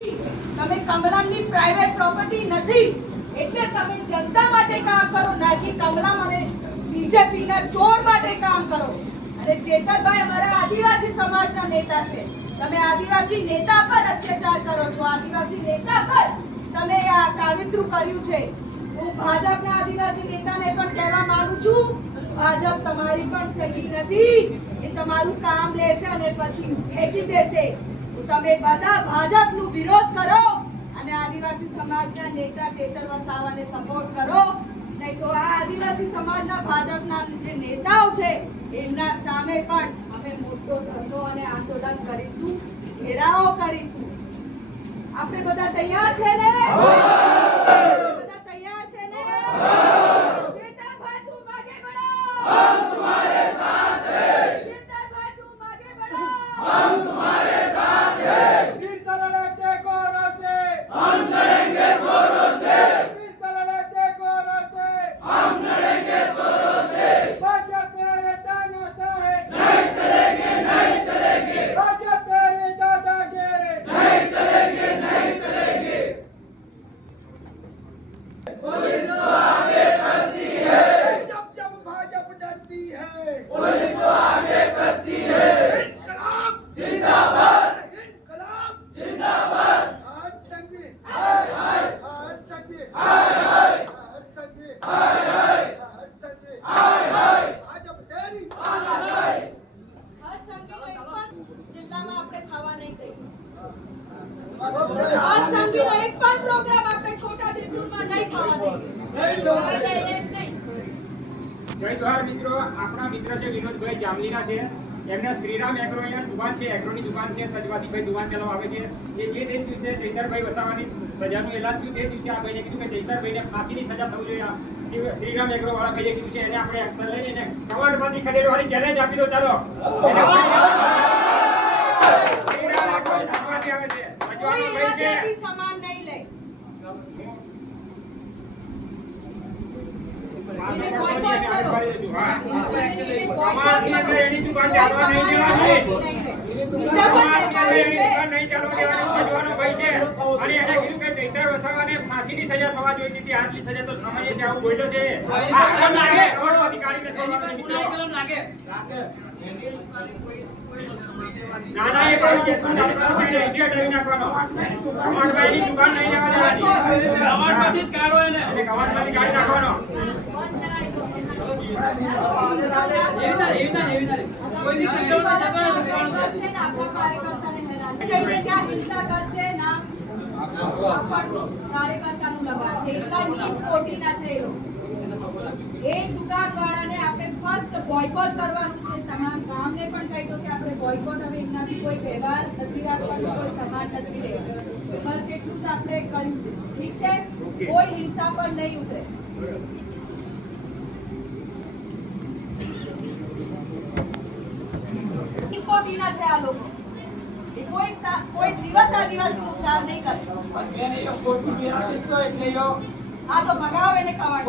તમે કમલાની private property નથી એટલે તમે જનતા માટે કામ કરો, ના કે કમલા મને બીજેપીના ચોર માટે કામ કરો. અને ચેતનભાઈ અમારા આદિવાસી સમાજના નેતા છે. તમે આદિવાસી નેતા પર અત્યાચાર કરો છો, આદિવાસી નેતા પર તમે આ કાવતરું કર્યું છે. હું ભાજપના આદિવાસી નેતાને પણ કહેવા માંગુ છું, ભાજપ તમારી પણ સહી નથી. એ તમારું કામ લેશે અને પછી ફેંકી દેશે. તમે બધા ભાજપનો વિરોધ કરો અને આદિવાસી સમાજના નેતા ચેતર વસાવાને સપોર્ટ કરો. નહીં તો આ આદિવાસી સમાજના ભાજપના જે નેતાઓ છે એમના સામે પણ અમે મોટો ધરણો અને આંદોલન કરીશું, ઘેરાવો કરીશું. આપણે બધા તૈયાર છે ને? બધા તૈયાર છે ને? ચેતરભાઈ તું આગે बढ़ो, हम तुम्हारे साथ हैं. चेतरभाई તું आगे बढ़ो, हम तुम्हारे साथ हैं. वीर लड़ते कोरों से हम लड़ेंगे जोरों से, वीर लड़ते कोरों से हम लड़ेंगे जोरों से. भाजपा तेरे तानाशाह नहीं चलेंगे, नहीं चलेंगे. भाजपा तेरे दादागिरी नहीं चलेंगे, नहीं चलेंगे. पुलिस तो आगे करती है जब जब भाजपा डरती है, पुलिस तो आगे करती है. इनकलाब जिंदाबाद, इनकलाब जिंदाबाद. हर संगी हाय हाय, हर संगी हाय हाय, हर संगी हाय हाय, हर संगी हाय हाय. भाजप तेरी तानाशाही. हर संगी ने પણ જિલ્લામાં આપણે થવા નહીં દઈએ. હર સંગીનો એક પણ પ્રોગ્રામ આપણે છોટા દેવપુરમાં નહીં થવા દઈએ. જય જોહાર મિત્રો. આપણા મિત્ર છે વિનોદભાઈ જામલીના છે. એમને શ્રીરામ એગ્રો અહીંયા દુકાન છે, એગ્રોની દુકાન છે. સજવાદીભાઈ દુકાન ચલાવવા આવે છે. એ જે દિવસે ચૈતરભાઈ વસાવાની સજાનું એલાન થયું તે દિવસે આ ભાઈને કીધું કે ચૈતરભાઈને ફાંસીની સજા થવી જોઈએ. શ્રીરામ એગ્રો વાળા ભાઈએ કીધું છે એને આપણે એક્શન લઈને એને કમાન્ડમાંથી ખદેડો વાળી ચેલેન્જ આપી દો. ચાલો શ્રીરામ એગ્રો સજવાદી આવે છે, સજવાનો ભાઈ છે. સમાન નહીં લે. ફાંસીની સજા થવા જોઈતી હતી, આટલી સજા તો સામાન્ય છે. આવું બોલ્યો છે. નાના એ પણ ઇન્ડિયા ટાઈમ નાખવાનો. કમાન્ડભાઈની દુકાન નહીં જવા દેવાની. કમાન્ડમાંથી જ કાઢો એને. કમાન્ડમાંથી કાઢી નાખવાનો. કોઈ દિવસ હિંસા કરશે ના કાર્યકર્તાનું લગાડશે. એટલા નીચ કોટીના છે એ લોકો. એક દુકાનવાળાને આપણે ફક્ત બોયકોટ કરવાનું છે. તમામ ગામને પણ કહી દો કે આપણે બોયકોટ હવે એમનાથી કોઈ વ્યવહાર નથી રાખવાનો, કોઈ સામાન નથી લેવાનો. બસ એટલું જ આપણે કરીશું. ઠીક છે? કોઈ હિંસા પર નહીં ઉતરે. કોટીના છે આ લોકો. એ કોઈ દિવસ આદિવાસીનો ઉદ્ધાર નહીં કરે. આ તો ભગાવે ને કવાડે